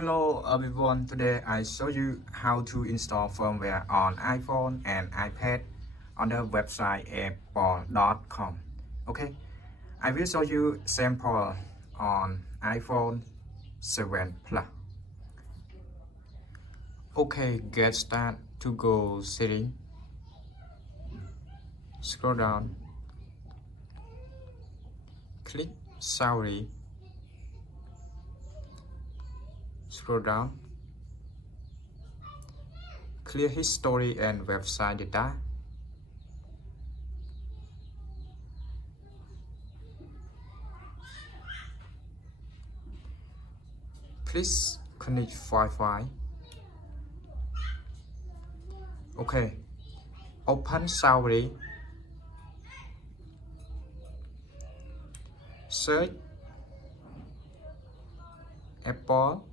Hello everyone, today I show you how to install firmware on iPhone and iPad on the website apple.com. Okay, I will show you sample on iPhone 7 Plus. Okay, get start to go setting. Scroll down. Click Salary. Scroll down. Clear history and website data. Please connect Wi-Fi. Okay. Open Salary. Search apple.com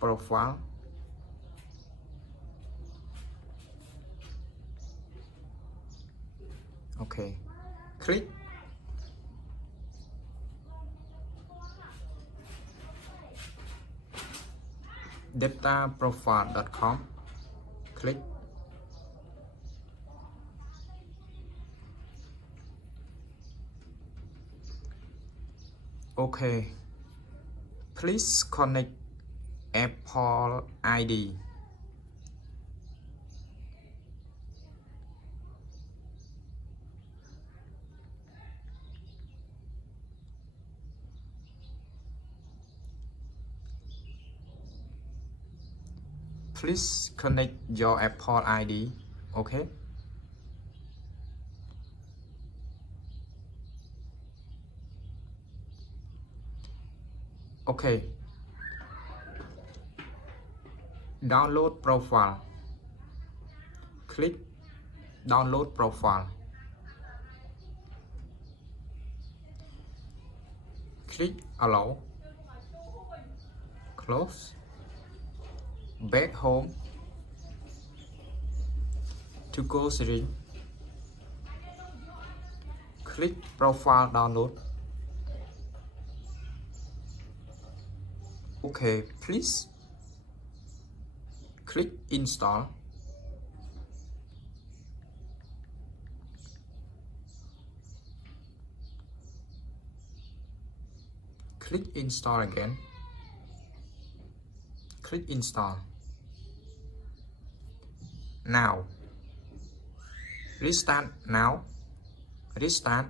.profile. Okay, click dataprofile.com. Click OK. Please connect Apple ID. Please connect your Apple ID. Okay. Okay. Download profile. Click download profile. Click allow. Close. Back home. To go setting. Click profile download. Okay, please click install. Click install again. Click install. Now. Restart now. Restart.